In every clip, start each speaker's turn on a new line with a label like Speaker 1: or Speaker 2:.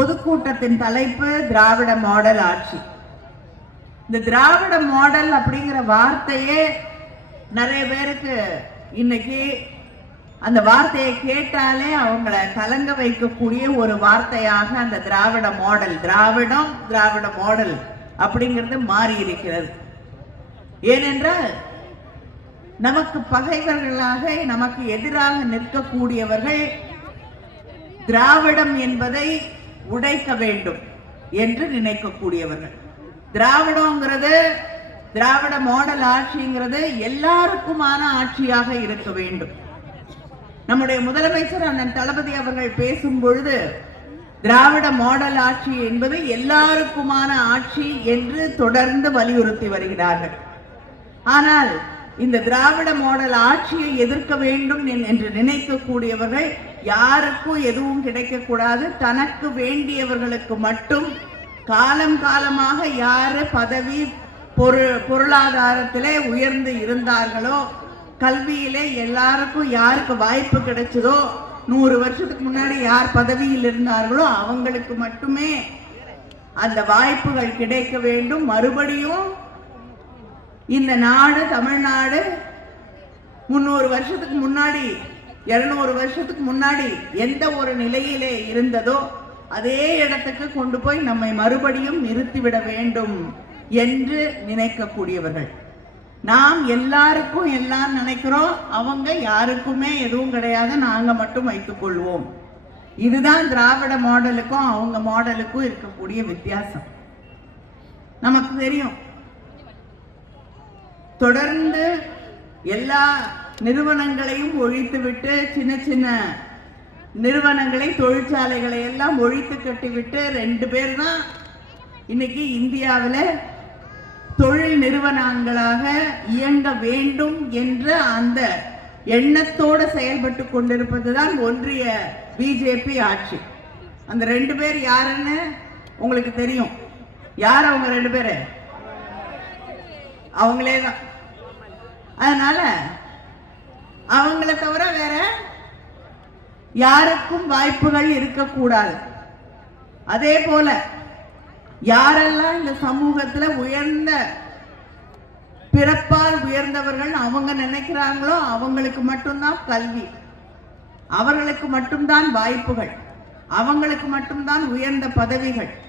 Speaker 1: பொதுக்கூட்டத்தின் தலைப்பு திராவிட மாடல் ஆட்சி. இந்த திராவிட மாடல் அப்படிங்கிற வார்த்தையே நிறைய பேருக்கு இன்னைக்கு அந்த வார்த்தையை கேட்டாலே அவங்கள கலங்க வைக்கக்கூடிய ஒரு வார்த்தையாக அந்த திராவிட மாடல் திராவிடம் திராவிட மாடல் அப்படிங்கிறது மாறி இருக்கிறது. ஏனென்றால் நமக்கு பகைவர்களாக நமக்கு எதிராக நிற்கக்கூடியவர்கள் திராவிடம் என்பதை உடைக்க வேண்டும் என்று நினைக்கக்கூடியவர்கள். திராவிடங்கிறது திராவிட மாடல் ஆட்சிங்கிறது எல்லாருக்குமான ஆட்சியாக இருக்க வேண்டும். நம்முடைய முதலமைச்சர் அண்ணன் தளபதி அவர்கள் பேசும் பொழுது திராவிட மாடல் ஆட்சி என்பது எல்லாருக்குமான ஆட்சி என்று தொடர்ந்து வலியுறுத்தி வருகிறார்கள். ஆனால் இந்த திராவிட மாடல் ஆட்சியை எதிர்க்க வேண்டும் என்- என்று நினைக்கக்கூடியவர்கள் யாருக்கும் எதுவும் கிடைக்கக்கூடாது. தனக்கு வேண்டியவர்களுக்கு மட்டும் காலம் காலமாக யார் பதவி பொருள் பொருளாதாரத்திலே உயர்ந்து இருந்தார்களோ கல்வியிலே எல்லாருக்கும் யாருக்கு வாய்ப்பு கிடைச்சதோ நூறு வருஷத்துக்கு முன்னாடி யார் பதவியில் இருந்தார்களோ அவங்களுக்கு மட்டுமே அந்த வாய்ப்புகள் கிடைக்க வேண்டும். மறுபடியும் இந்த நாடு தமிழ்நாடு முந்நூறு வருஷத்துக்கு முன்னாடி இருநூறு வருஷத்துக்கு முன்னாடி எந்த ஒரு நிலையிலே இருந்ததோ அதே இடத்துக்கு கொண்டு போய் நம்மை மறுபடியும் நிறுத்திவிட வேண்டும் என்று நினைக்கக்கூடியவர்கள். நாம் எல்லாருக்கும் எல்லாம் நினைக்கிறோம். அவங்க யாருக்குமே எதுவும் கிடையாது நாங்கள் மட்டும் வைத்துக் கொள்வோம். இதுதான் திராவிட மாடலுக்கும் அவங்க மாடலுக்கும் இருக்கக்கூடிய வித்தியாசம். நமக்கு தெரியும். தொடர்ந்து எல்லா நிறுவனங்களையும் ஒழித்துவிட்டு சின்ன சின்ன நிறுவனங்களை தொழிற்சாலைகளை எல்லாம் ஒழித்து கட்டிவிட்டு ரெண்டு பேர் தான் இன்னைக்கு இந்தியாவில் தொழில் நிறுவனங்களாக இயங்க வேண்டும் என்ற அந்த எண்ணத்தோடு செயல்பட்டு கொண்டிருப்பது தான் ஒன்றிய பிஜேபி ஆட்சி. அந்த ரெண்டு பேர் யாருன்னு உங்களுக்கு தெரியும். யார் அவங்க ரெண்டு பேர்? அவங்களே தான். அதனால அவங்கள தவிர வேற யாருக்கும் வாய்ப்புகள் இருக்கக்கூடாது. அதே போல யாரெல்லாம் இந்த சமூகத்துல உயர்ந்த பிறப்பால் உயர்ந்தவர்கள் அவங்க நினைக்கிறாங்களோ அவங்களுக்கு மட்டும்தான் கல்வி. அவர்களுக்கு மட்டும்தான் வாய்ப்புகள். அவங்களுக்கு மட்டும்தான் உயர்ந்த பதவிகள்.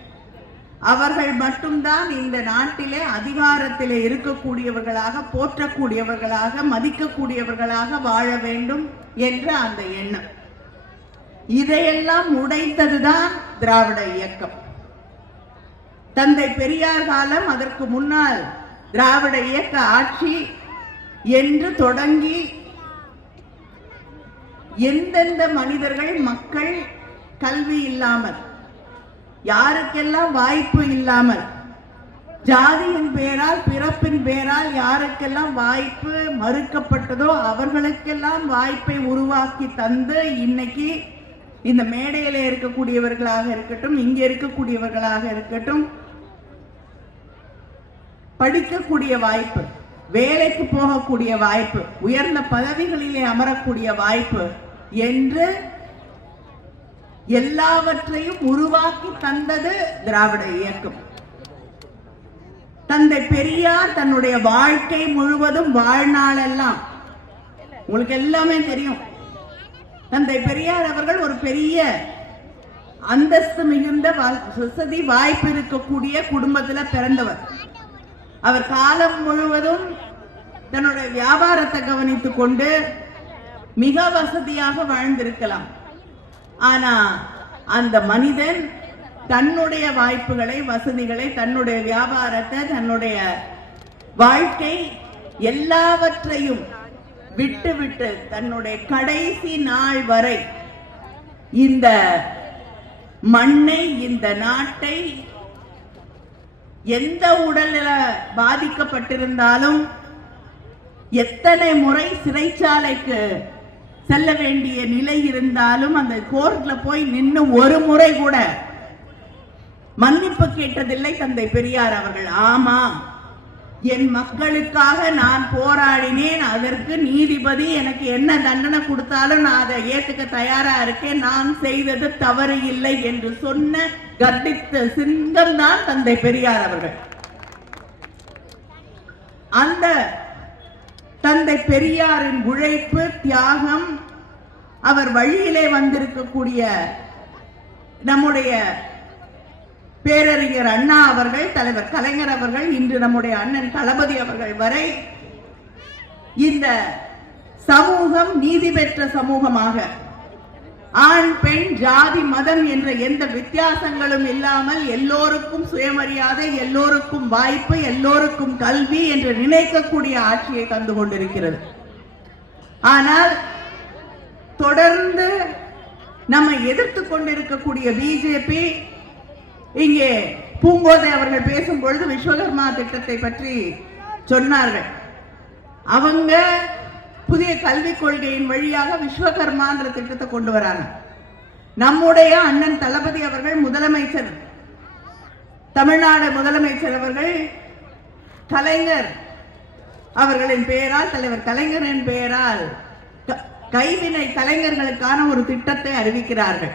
Speaker 1: அவர்கள் மட்டும்தான் இந்த நாட்டிலே அதிகாரத்திலே இருக்கக்கூடியவர்களாக போற்றக்கூடியவர்களாக மதிக்கக்கூடியவர்களாக வாழ வேண்டும் என்ற அந்த எண்ணம். இதையெல்லாம் உடைத்ததுதான் திராவிட இயக்கம். தந்தை பெரியார் காலம் அதற்கு முன்னால் திராவிட இயக்க ஆட்சி என்று தொடங்கி எந்தெந்த மனிதர்கள் மக்கள் கல்வி இல்லாமல் யாருக்கெல்லாம் வாய்ப்பு இல்லாமல் ஜாதியின் பேரால் பிறப்பின் பேரால் யாருக்கெல்லாம் வாய்ப்பு மறுக்கப்பட்டதோ அவர்களுக்கெல்லாம் வாய்ப்பை உருவாக்கி தந்து இன்னைக்கு இந்த மேடையில இருக்கக்கூடியவர்களாக இருக்கட்டும் இங்க இருக்கக்கூடியவர்களாக இருக்கட்டும் படிக்கக்கூடிய வாய்ப்பு வேலைக்கு போகக்கூடிய வாய்ப்பு உயர்ந்த பதவிகளிலே அமரக்கூடிய வாய்ப்பு என்று எல்லாவற்றையும் உருவாக்கி தந்தது திராவிட இயக்கம். தந்தை பெரியார் தன்னுடைய வாழ்க்கை முழுவதும் வாழ்நாளெல்லாம் உங்களுக்கு எல்லாமே தெரியும். தந்தை பெரியார் அவர்கள் ஒரு பெரிய அந்தஸ்து மிகுந்த வசதி வாய்ப்பு இருக்கக்கூடிய குடும்பத்துல பிறந்தவர். அவர் காலம் முழுவதும் தன்னுடைய வியாபாரத்தை கவனித்துக் கொண்டு மிக வசதியாக வாழ்ந்திருக்கலாம். ஆனா அந்த மனிதன் தன்னுடைய வாய்ப்புகளை வசதிகளை தன்னுடைய வியாபாரத்தை தன்னுடைய வாழ்க்கை எல்லாவற்றையும் விட்டுவிட்டு தன்னுடைய கடைசி நாள் வரை இந்த மண்ணை இந்த நாட்டை எந்த உடல்நல பாதிக்கப்பட்டிருந்தாலும் எத்தனை முறை சிறைச்சாலைக்கு செல்ல வேண்டிய நிலை இருந்தாலும் அந்த கோர்ட்ல போய் நின்று ஒரு முறை கூட மன்னிப்பு கேட்டதில்லை தந்தை பெரியார் அவர்கள். ஆமா என் மக்களுக்காக நான் போராடினேன் அதற்கு நீதிபதி எனக்கு என்ன தண்டனை கொடுத்தாலும் நான் அதை ஏத்துக்க தயாரா இருக்கேன் நான் செய்தது தவறு இல்லை என்று சொன்ன கர்ப்பித்த சிங்கம் தான் தந்தை பெரியார் அவர்கள். அந்த தந்தை பெரியாரின் உழைப்பு தியாகம் அவர் வழியிலே வந்திருக்கக்கூடிய நம்முடைய பேரறிஞர் அண்ணா அவர்கள் தலைவர் கலைஞர் அவர்கள் இன்று நம்முடைய அண்ணன் தளபதி அவர்கள் வரை இந்த சமூகம் நீதி பெற்ற சமூகமாக ஆண் பெண் ஜாதி மதம் என்ற எந்த வித்தியாசங்களும் இல்லாமல் எல்லோருக்கும் சுயமரியாதை எல்லோருக்கும் வாய்ப்பு எல்லோருக்கும் கல்வி என்று நினைக்கக்கூடிய ஆட்சியை தந்து கொண்டிருக்கிறது. ஆனால் தொடர்ந்து நம்ம எதிர்த்து கொண்டிருக்கக்கூடிய பிஜேபி இங்கே பூங்கோதை அவர்கள் பேசும் பொழுது விஸ்வகர்மா திட்டத்தை பற்றி சொன்னார்கள். அவங்க புதிய கல்விக் கொள்கையின் வழியாக விஸ்வகர்மான்ற திட்டத்தை கொண்டு வராங்க. நம்முடைய அண்ணன் தளபதி அவர்கள் முதலமைச்சர். தமிழ்நாடு முதலமைச்சர் அவர்கள் கலைஞர். அவர்களின் பெயரால் தலைவர் கலைஞரின் பெயரால் கைவினை கலைஞர்களுக்கான ஒரு திட்டத்தை அறிவிக்கிறார்கள்.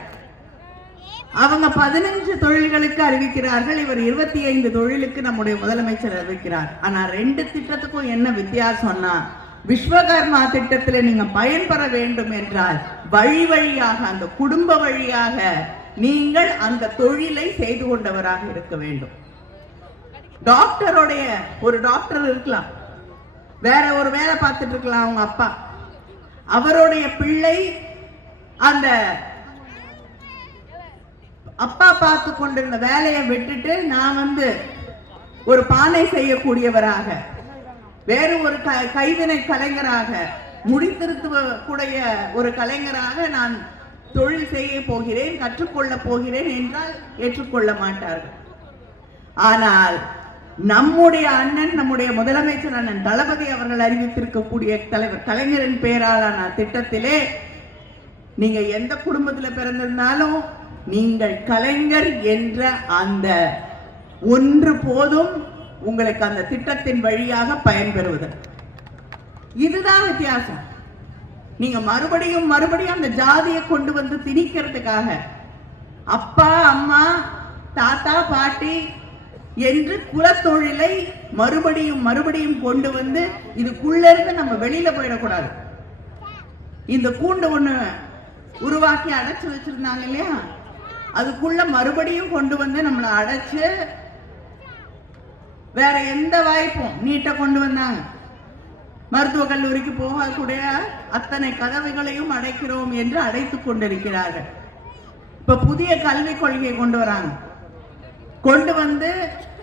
Speaker 1: அவங்க பதினஞ்சு தொழில்களுக்கு அறிவிக்கிறார்கள். இவர் இருபத்தி ஐந்து தொழிலுக்கு நம்முடைய முதலமைச்சர் அறிவிக்கிறார். ஆனா ரெண்டு திட்டத்துக்கும் என்ன வித்தியாசம்னா விஸ்வகர்மா திட்டத்துல நீங்க பயன்பெற வேண்டும் என்றால் வழி வழியாக அந்த குடும்ப வழியாக நீங்கள் அந்த தொழிலை செய்து கொண்டவராக இருக்க வேண்டும். டாக்டருடைய ஒரு டாக்டர் இருக்கலாம். வேற ஒரு வேலை பார்த்துட்டு இருக்கலாம் அவங்க அப்பா. அவருடைய பிள்ளை அந்த அப்பா பார்த்து கொண்டிருந்த வேலையை விட்டுட்டு நான் வந்து ஒரு பானை செய்யக்கூடியவராக வேறு ஒரு க கைவினை கலைஞராக முடித்திருத்தக்கூடிய ஒரு கலைஞராக நான் தொழில் செய்ய போகிறேன் கற்றுக்கொள்ள போகிறேன் என்றால் ஏற்றுக்கொள்ள மாட்டார்கள். ஆனால் நம்முடைய அண்ணன் நம்முடைய முதலமைச்சர் அண்ணன் தளபதி அவர்கள் அறிவித்திருக்கக்கூடிய தலைவர் கலைஞரின் பெயராலான திட்டத்திலே நீங்க எந்த குடும்பத்துல பிறந்திருந்தாலும் நீங்கள் கலைஞர் என்ற அந்த ஒன்று போதும் உங்களுக்கு அந்த திட்டத்தின் வழியாக பயன்பெறுவது. இதுதான் வித்தியாசம். நீங்க மறுபடியும் மறுபடியும் அந்த ஜாதியை கொண்டு வந்து திணிக்கிறதுக்காக அப்பா அம்மா தாத்தா பாட்டி என்று குலத்தொழிலை மறுபடியும் மறுபடியும் கொண்டு வந்து இதுக்குள்ள இருந்து நம்ம வெளியில போயிடக்கூடாது. இந்த கூண்டு ஒண்ணு உருவாக்கி அடைச்சு வச்சிருந்தாங்க இல்லையா? அதுக்குள்ள மறுபடியும் கொண்டு வந்து நம்மளை அடைச்சு வேற எந்த வாய்ப்பும் நீட்டை கொண்டு வந்தாங்க. மருத்துவக் கல்லூரிக்கு போகக்கூடிய அத்தனை கதவுகளையும் அடைக்கிறோம் என்று அடைத்துக் கொண்டிருக்கிறார்கள். இப்ப புதிய கல்விக் கொள்கையை கொண்டு வராங்க. கொண்டு வந்து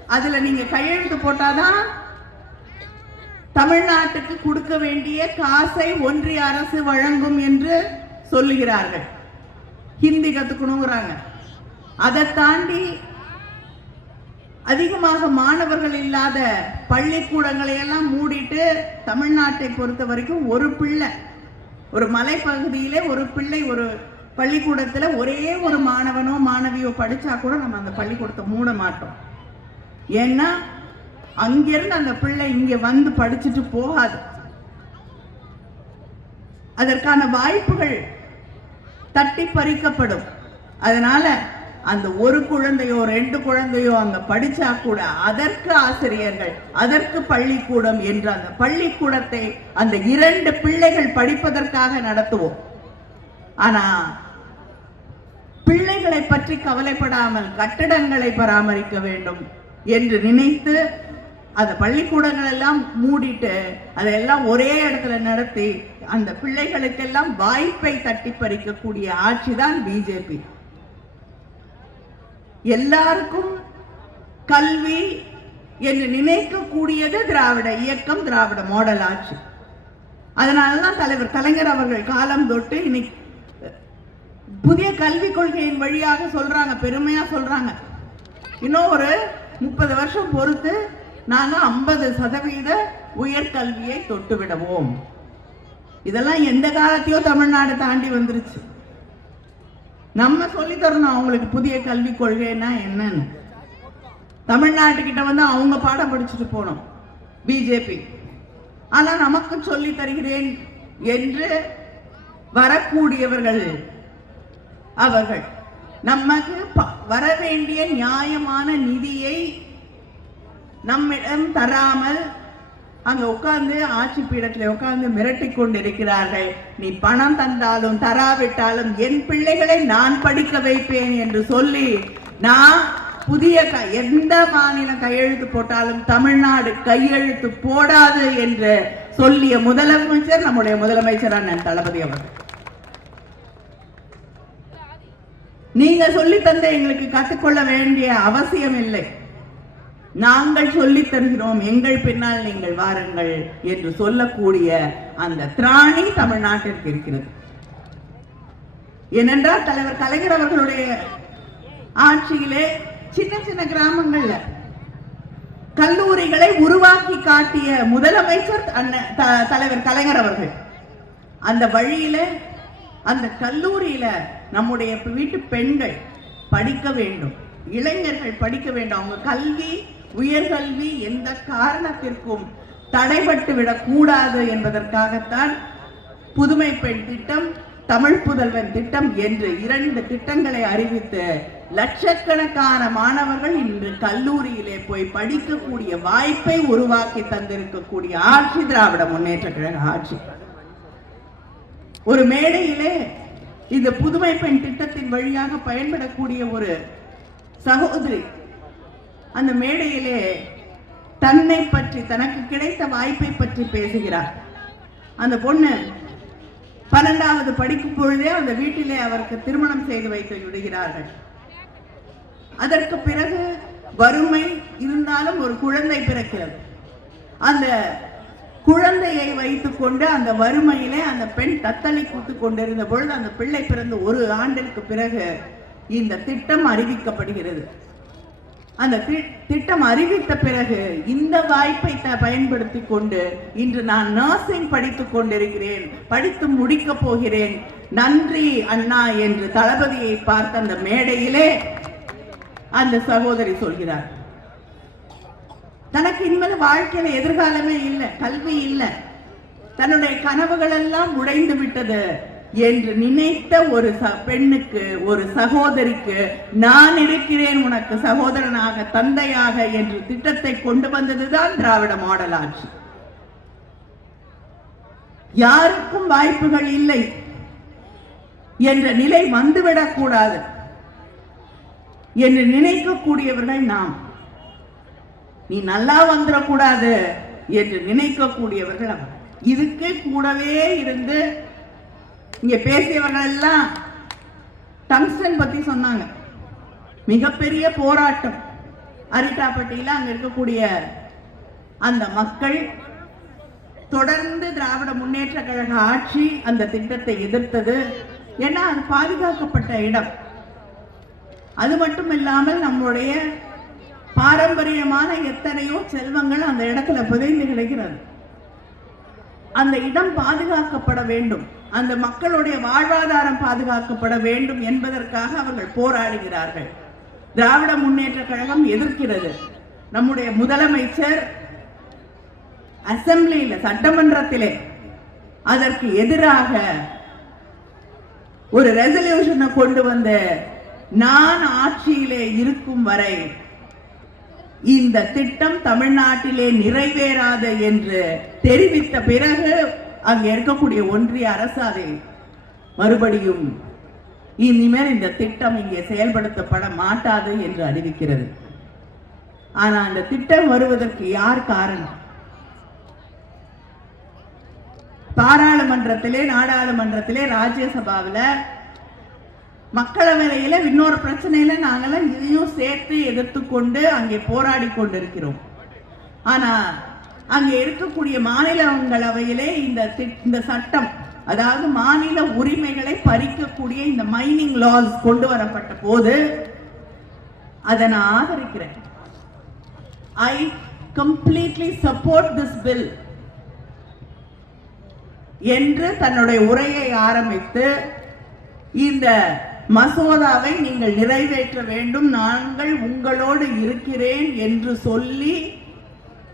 Speaker 1: அதுல நீங்க கையெழுத்து போட்டாதான் தமிழ்நாட்டுக்கு கொடுக்க வேண்டிய காசை ஒன்றிய அரசு வழங்கும் என்று சொல்லுகிறார்கள். ஹிந்தி கத்துக்கணுங்கிறாங்க. அதை தாண்டி அதிகமாக மாணவர்கள் இல்லாத பள்ளிக்கூடங்களை எல்லாம் மூடிட்டு தமிழ்நாட்டை பொறுத்த வரைக்கும் ஒரு பிள்ளை ஒரு மலைப்பகுதியிலே ஒரு பிள்ளை ஒரு பள்ளிக்கூடத்தில் ஒரே ஒரு மாணவனோ மாணவியோ படித்தா கூட நம்ம அந்த பள்ளிக்கூடத்தை மூட மாட்டோம். ஏன்னா அங்கிருந்து அந்த பிள்ளை இங்கே வந்து படிச்சுட்டு போகாது. அதற்கான வாய்ப்புகள் தட்டி பறிக்கப்படும். அதனால அந்த ஒரு குழந்தையோ ரெண்டு குழந்தையோ அங்க படிச்சா கூட அதற்கு ஆசிரியர்கள் அதற்கு பள்ளிக்கூடம் என்ற அந்த பள்ளிக்கூடத்தை அந்த இரண்டு பிள்ளைகள் படிப்பதற்காக நடத்துவோம். ஆனா பிள்ளைகளை பற்றி கவலைப்படாமல் கட்டடங்களை பராமரிக்க வேண்டும் என்று நினைத்து அந்த பள்ளிக்கூடங்கள் எல்லாம் மூடிட்டு அதெல்லாம் ஒரே இடத்துல நடத்தி அந்த பிள்ளைகளுக்கெல்லாம் வாய்ப்பை தட்டி பறிக்கக்கூடிய ஆட்சி தான் பிஜேபி எல்லாருக்கும் கல்வி என்று நினைக்கக்கூடியது திராவிட இயக்கம் திராவிட மாடல் ஆட்சி. அதனாலதான் தலைவர் கலைஞர் அவர்கள் காலம் தொட்டு இன்னைக்கு புதிய கல்விக் கொள்கையின் வழியாக சொல்றாங்க பெருமையா சொல்றாங்க. இன்னும் ஒரு முப்பது வருஷம் பொறுத்து நாங்க ஐம்பது சதவீத உயர்கல்வியை தொட்டு விடுவோம். இதெல்லாம் எந்த காலத்தையோ தமிழ்நாடு தாண்டி வந்துருச்சு. நம்ம சொல்லி தரணும் அவங்களுக்கு புதிய கல்விக் கொள்கைன்னா என்னன்னு. தமிழ்நாட்டுக்கிட்ட வந்து அவங்க பாடம் படிச்சுட்டு போனோம் பிஜேபி. ஆனா நமக்கு சொல்லி தருகிறேன் என்று வரக்கூடியவர்கள் அவர்கள் நமக்கு வர வேண்டிய நியாயமான நிதியை நம்மிடம் தராமல் அங்க உட்கார்ந்து ஆட்சி பீடத்தில் உட்கார்ந்து மிரட்டி கொண்டிருக்கிறார்கள். நீ பணம் தந்தாலும் தராவிட்டாலும் என் பிள்ளைகளை நான் படிக்க வைப்பேன் என்று சொல்லி நான் புதிய க- எந்த மாநிலம் கையெழுத்து போட்டாலும் தமிழ்நாடு கையெழுத்து போடாது என்று சொல்லிய முதலமைச்சர் நம்முடைய முதலமைச்சர் அண்ணன் தளபதி அவர்கள். நீங்க சொல்லி தந்த எங்களுக்கு கற்றுக்கொள்ள வேண்டிய அவசியம் இல்லை நாங்கள் சொல்லித் தருகிறோம் எங்கள் பின்னால் நீங்கள் வாருங்கள் என்று சொல்லக்கூடிய அந்த திராணி தமிழ்நாட்டிற்கு இருக்கிறது. ஏனென்றால் தலைவர் கலைஞர் அவர்களுடைய ஆட்சியிலே சின்ன சின்ன கிராமங்கள்ல கல்லூரிகளை உருவாக்கி காட்டிய முதலமைச்சர் த- தலைவர் கலைஞர் அவர்கள். அந்த வழியில அந்த கல்லூரியில நம்முடைய வீட்டு பெண்கள் படிக்க வேண்டும். இளைஞர்கள் படிக்க வேண்டும். அவங்க கல்வி உயர்கல்வி எந்த காரணத்திற்கும் தடைபட்டு விடக்கூடாது என்பதற்காகத்தான் புதுமை பெண் திட்டம் தமிழ் புதல்வன் திட்டம் என்று இரண்டு திட்டங்களை அறிவித்து லட்சக்கணக்கான மாணவர்கள் இன்று கல்லூரியிலே போய் படிக்கக்கூடிய வாய்ப்பை உருவாக்கி தந்திருக்கக்கூடிய ஆட்சி திராவிட முன்னேற்ற கழக ஆட்சி. ஒரு மேடையிலே இந்த புதுமை பெண் திட்டத்தின் வழியாக பயன்படக்கூடிய ஒரு சகோதரி அந்த மேடையிலே தன்னை பற்றி தனக்கு கிடைத்த வாய்ப்பை பற்றி பேசுகிறார். அந்த பொண்ணு பன்னெண்டாவது படிக்கும் பொழுதே அந்த வீட்டிலே அவருக்கு திருமணம் செய்து வைத்து விடுகிறார்கள். அதற்கு பிறகு வறுமை இருந்தாலும் ஒரு குழந்தை பிறக்கிறது. அந்த குழந்தையை வைத்துக்கொண்டு அந்த வறுமையிலே அந்த பெண் தத்தளி கூத்து கொண்டிருந்த பொழுது அந்த பிள்ளை பிறந்து ஒரு ஆண்டிற்கு பிறகு இந்த திட்டம் அறிவிக்கப்படுகிறது. அந்த தி- திட்டம் அறிவித்த பிறகு இந்த வாய்ப்பை பயன்படுத்தி கொண்டு இன்று நான் நர்சிங் படித்துக் கொண்டிருக்கிறேன் படித்து முடிக்கப் போகிறேன். நன்றி அண்ணா என்று தளபதியை பார்த்த அந்த மேடையிலே அந்த சகோதரி சொல்கிறார். தனக்கு இனிமேல் வாழ்க்கையில எதிர்காலமே இல்லை கல்வி இல்லை. தன்னுடைய கனவுகள் எல்லாம் உடைந்து விட்டது என்று நினைத்த ஒரு ச- பெண்ணுக்கு ஒரு சகோதரிக்கு நான் இருக்கிறேன் உனக்கு சகோதரனாக தந்தையாக என்று திட்டத்தை கொண்டு வந்ததுதான் திராவிட மாடல் ஆட்சி. யாருக்கும் வாய்ப்புகள் இல்லை என்ற நிலை வந்துவிடக்கூடாது என்று நினைக்கக்கூடியவர்கள் நாம். நீ நல்லா வந்துடக்கூடாது என்று நினைக்கக்கூடியவர்கள் அவர். இதுக்கு கூடவே இருந்து இங்க பேசியவர்கள் எல்லாம் டங்ஸ்டன் பத்தி சொன்னாங்க. மிகப்பெரிய போராட்டம். அரிட்டாப்பட்டியில் அங்க இருக்கக்கூடிய அந்த மக்கள் தொடர்ந்து திராவிட முன்னேற்ற கழக ஆட்சி அந்த திட்டத்தை எதிர்த்தது. ஏன்னா அது பாதுகாக்கப்பட்ட இடம். அது மட்டும் இல்லாமல் நம்முடைய பாரம்பரியமான எத்தனையோ செல்வங்கள் அந்த இடத்துல புதைந்து கிடைக்கிறது. அந்த இடம் பாதுகாக்கப்பட வேண்டும். அந்த மக்களுடைய வாழ்வாதாரம் பாதுகாக்கப்பட வேண்டும் என்பதற்காக அவர்கள் போராடுகிறார்கள். திராவிட முன்னேற்ற கழகம் எதிர்க்கிறது. நம்முடைய முதலமைச்சர் அசெம்பிளியில சட்டமன்றத்திலே அதற்கு எதிராக ஒரு ரெசல்யூஷனை கொண்டு வந்து நான் ஆட்சியிலே இருக்கும் வரை இந்த திட்டம் தமிழ்நாட்டிலே நிறைவேறாது என்று தெரிவித்த பிறகு அங்கே இருக்கக்கூடிய ஒன்றிய அரசு அதை மறுபடியும் இனிமேல் இந்த திட்டம் இங்கே செயல்படுத்தப்பட மாட்டாது என்று அறிவிக்கிறது. ஆனா அந்த திட்டம் வருவதற்கு யார் காரணம்? பாராளுமன்றத்திலே நாடாளுமன்றத்திலே ராஜ்யசபாவில் மக்களவையில இன்னொரு பிரச்சனையில நாங்கெல்லாம் இதையும் சேர்த்து எதிர்த்து கொண்டு அங்கே போராடி கொண்டிருக்கிறோம். ஆனா அங்கே இருக்கக்கூடிய மாநிலங்களவையிலே இந்த இந்த சட்டம் அதாவது மாநில உரிமைகளை பறிக்கக்கூடிய இந்த மைனிங் லாஸ் கொண்டு வரப்பட்ட போது அதை நான் ஆதரிக்கிறேன். I completely support this bill என்று தன்னுடைய உரையை ஆரம்பித்து இந்த மசோதாவை நீங்கள் நிறைவேற்ற வேண்டும். நாங்கள் உங்களோடு இருக்கிறேன் என்று சொல்லி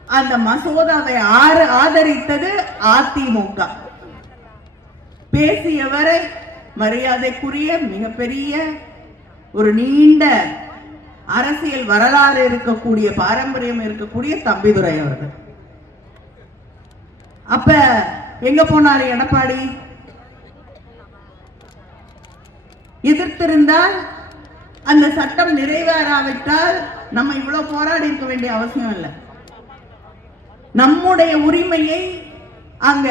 Speaker 1: அந்த மசோதாவை ஆர- ஆதரித்தது அதிமுக. பேசியவர் மரியாதைக்குரிய மிகப்பெரிய ஒரு நீண்ட அரசியல் வரலாறு இருக்கக்கூடிய பாரம்பரியம் இருக்கக்கூடிய தம்பிதுரை அவர்கள். அப்ப எங்க போனாரு எடப்பாடி? எதிர்த்திருந்தால் அந்த சட்டம் நிறைவேறாவிட்டால் நம்ம இவ்வளவு போராடி இருக்க வேண்டிய அவசியம் இல்லை. நம்முடைய உரிமையை அங்க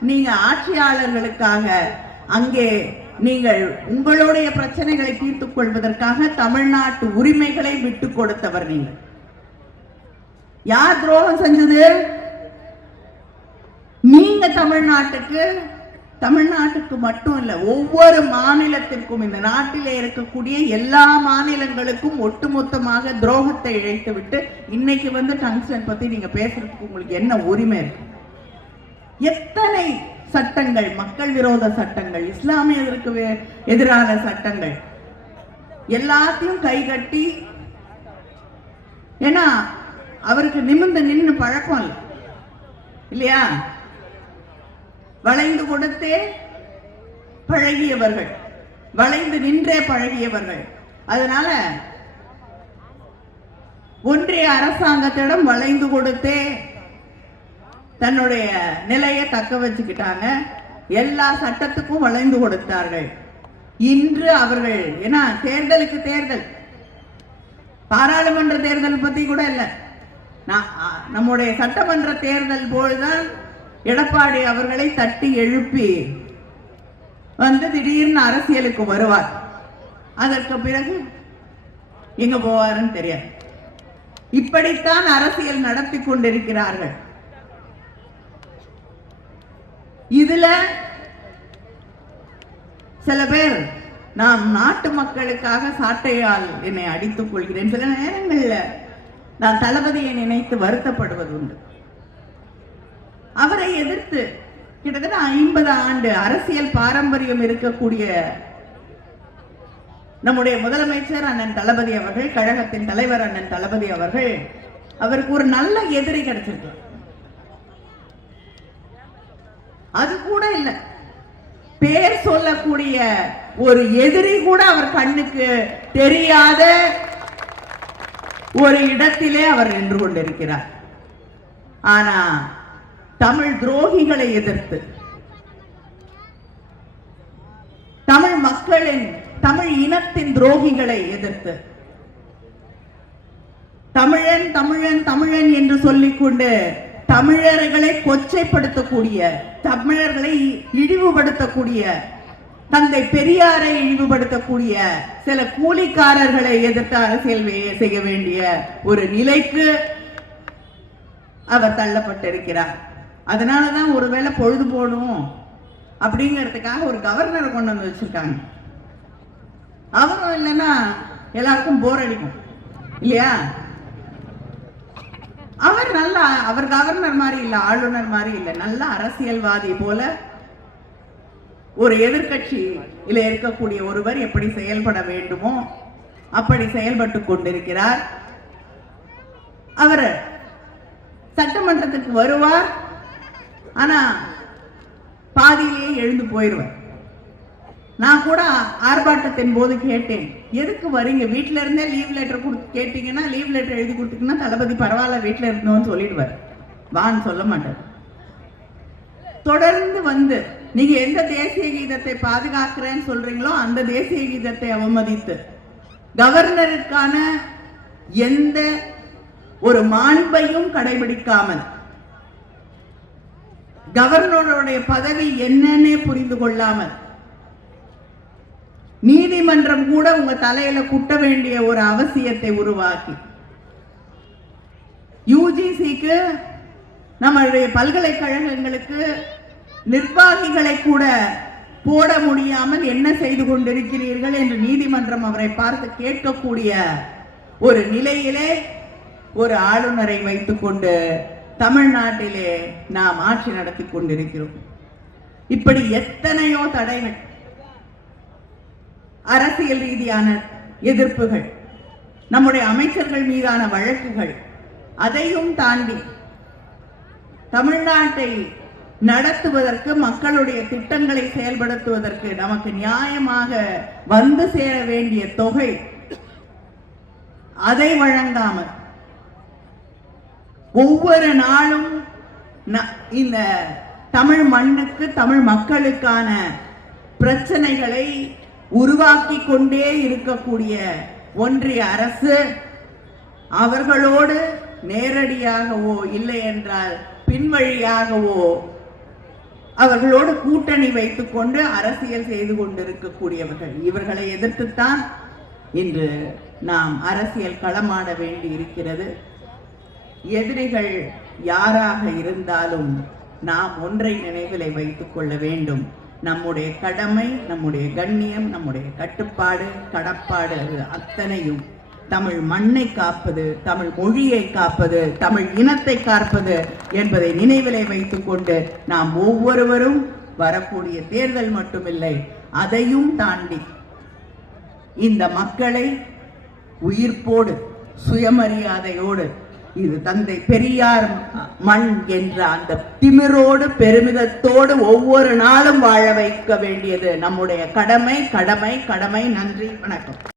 Speaker 1: நீங்க ஆட்சியாளர்களுக்காக அங்கே நீங்கள் உங்களுடைய பிரச்சனைகளை தீர்த்துக் கொள்வதற்காக தமிழ்நாட்டு உரிமைகளை விட்டு கொடுத்தவர் நீங்கள். யார் துரோகம் செஞ்சது? நீங்க தமிழ்நாட்டுக்கு தமிழ்நாட்டுக்கு மட்டும் இல்ல ஒவ்வொரு மாநிலத்திற்கும் இந்த நாட்டில இருக்கக்கூடிய எல்லா மாநிலங்களுக்கும் ஒட்டுமொத்தமாக துரோகத்தை இழைத்து விட்டு இன்னைக்கு வந்து டங்ஸ்டன் பத்தி நீங்க பேசுறதுக்கு உங்களுக்கு என்ன உரிமை இருக்கு? எத்தனை சட்டங்கள் மக்கள் விரோத சட்டங்கள் இஸ்லாமியதற்கு எதிரான சட்டங்கள் எல்லாத்தையும் கைகட்டி ஏன்னா அவருக்கு நிமிர்ந்து நின்று பழக்கம் இல்லை. இல்லையா? வளைந்து கொடுத்தே பழகியவர்கள். வளைந்து நின்றே பழகியவர்கள். அதனால ஒன்றிய அரசாங்கத்திடம் வளைந்து கொடுத்தே தன்னுடைய நிலையை தக்க வச்சுக்கிட்டாங்க. எல்லா சட்டத்துக்கும் வளைந்து கொடுத்தார்கள். இன்று அவர்கள் ஏன்னா தேர்தலுக்கு தேர்தல். பாராளுமன்ற தேர்தல் பத்தி கூட இல்ல. நான் நம்முடைய சட்டமன்ற தேர்தல் போல்தான் எடப்பாடி அவர்களை தட்டி எழுப்பி வந்து திடீர்னு அரசியலுக்கு வருவார். அதற்கு பிறகு எங்க போவாருன்னு தெரியாது. இப்படித்தான் அரசியல் நடத்தி கொண்டிருக்கிறார்கள். இதுல சில பேர் நான் நாட்டு மக்களுக்காக சாட்டையால் என்னை அடித்துக் கொள்கிறேன். சில நேரங்களில் நான் தளபதியை நினைத்து வருத்தப்படுவது உண்டு. அவரை எதிர்த்து கிட்டத்தட்ட ஐம்பது ஆண்டு அரசியல் பாரம்பரியம் இருக்கக்கூடிய நம்முடைய முதலமைச்சர் அண்ணன் தளபதி அவர்கள் கழகத்தின் தலைவர் அண்ணன் தளபதி அவர்கள் அவருக்கு ஒரு நல்ல எதிரி கிடைச்சிருக்கு. அது கூட இல்ல. பேர் சொல்லக்கூடிய ஒரு எதிரி கூட அவர் கண்ணுக்கு தெரியாத ஒரு இடத்திலே அவர் நின்று கொண்டிருக்கிறார். ஆனா தமிழ் துரோகிகளை எதிர்த்து. தமிழ் மக்களின் தமிழ் இனத்தின் துரோகிகளை எதிர்த்து. தமிழன் தமிழன் தமிழன் என்று சொல்லிக்கொண்டு தமிழர்களை கொச்சைப்படுத்தக்கூடிய தமிழர்களை இழிவுபடுத்தக்கூடிய தந்தை பெரியாரை இழிவுபடுத்தக்கூடிய சில கூலிக்காரர்களை எதிர்த்து அரசியல் செய்ய வேண்டிய ஒரு நிலைக்கு அவர் தள்ளப்பட்டிருக்கிறார். அதனாலதான் ஒருவேளை பொழுது போகணும் அப்படிங்கிறதுக்காக ஒரு கவர்னரை கொண்டு வந்து வச்சிருக்காங்க. அவரும் இல்லைன்னா எல்லாருக்கும் போர் அடிக்கும். இல்லையா? அவர் நல்ல அவர் கவர்னர் மாதிரி இல்லை ஆளுநர் மாதிரி இல்லை நல்ல அரசியல்வாதி போல ஒரு எதிர்க்கட்சி இல்ல இருக்கக்கூடிய ஒருவர் எப்படி செயல்பட வேண்டுமோ அப்படி செயல்பட்டு கொண்டிருக்கிறார். அவர் சட்டமன்றத்துக்கு வருவார். ஆனா பாதியிலேயே எழுந்து போயிடுவேன். நான் கூட ஆர்ப்பாட்டத்தின் போது கேட்டேன் எதுக்கு வரீங்க வீட்ல இருந்தே லீவ் லெட்டர் கொடுத்து கேட்டீங்கன்னா லீவ் லெட்டர் எழுதி கொடுத்தீங்கன்னா தளபதி பரவாயில்ல வீட்ல இருந்தோம்னு சொல்லிடுவார். வான்னு சொல்ல மாட்டார். தொடர்ந்து வந்து நீங்க எந்த தேசிய கீதத்தை பாதுகாக்கிறேன்னு சொல்றீங்களோ அந்த தேசிய கீதத்தை அவமதித்து கவர்னருக்கான எந்த ஒரு மாண்பையும் கடைபிடிக்காமல் கவர்னருடைய பதவி என்னன்னே புரிந்து கொள்ளாமல் நீதிமன்றம் கூட உங்க தலையில குட்ட வேண்டிய ஒரு அவசியத்தை உருவாக்கி யூஜிசிக்கு நம்மளுடைய பல்கலைக்கழகங்களுக்கு நிர்வாகிகளை கூட போட முடியாமல் என்ன செய்து கொண்டிருக்கிறீர்கள் என்று நீதிமன்றம் அவரை பார்த்து கேட்கக்கூடிய ஒரு நிலையிலே ஒரு ஆளுநரை வைத்துக்கொண்டு தமிழ்நாட்டிலே நாம் ஆட்சி நடத்தி கொண்டிருக்கிறோம். இப்படி எத்தனையோ தடைகள் அரசியல் ரீதியான எதிர்ப்புகள் நம்முடைய அமைச்சர்கள் மீதான வழக்குகள் அதையும் தாண்டி தமிழ்நாட்டை நடத்துவதற்கு மக்களுடைய திட்டங்களை செயல்படுத்துவதற்கு நமக்கு நியாயமாக வந்து சேர வேண்டிய தொகை அதை வழங்காமல் ஒவ்வொரு நாளும் ந- இந்த தமிழ் மண்ணுக்கு தமிழ் மக்களுக்கான பிரச்சனைகளை உருவாக்கி கொண்டே இருக்கக்கூடிய ஒன்றிய அரசு அவர்களோடு நேரடியாகவோ இல்லை என்றால் பின்வழியாகவோ அவர்களோடு கூட்டணி வைத்துக்கொண்டு அரசியல் செய்து கொண்டிருக்கக்கூடியவர்கள். இவர்களை எதிர்த்துத்தான் இன்று நாம் அரசியல் களமாட வேண்டி இருக்கிறது எதிரிகள் யாராக இருந்தாலும் நாம் ஒன்றை நினைவிலை வைத்துக் கொள்ள வேண்டும். நம்முடைய கடமை நம்முடைய கண்ணியம் நம்முடைய கட்டுப்பாடு கடப்பாடு அது அத்தனையும். தமிழ் மண்ணை காப்பது தமிழ் மொழியை காப்பது தமிழ் இனத்தை காப்பது என்பதை நினைவிலை வைத்துக் கொண்டு நாம் ஒவ்வொருவரும் வரக்கூடிய தேர்தல் மட்டுமில்லை அதையும் தாண்டி இந்த மக்களை உயிர்ப்போடு சுயமரியாதையோடு இது தந்தை பெரியார் மண் என்ற அந்த திமிரோடு பெருமிதத்தோடு ஒவ்வொரு நாளும் வாழ வைக்க வேண்டியது நம்முடைய கடமை கடமை கடமை. நன்றி வணக்கம்.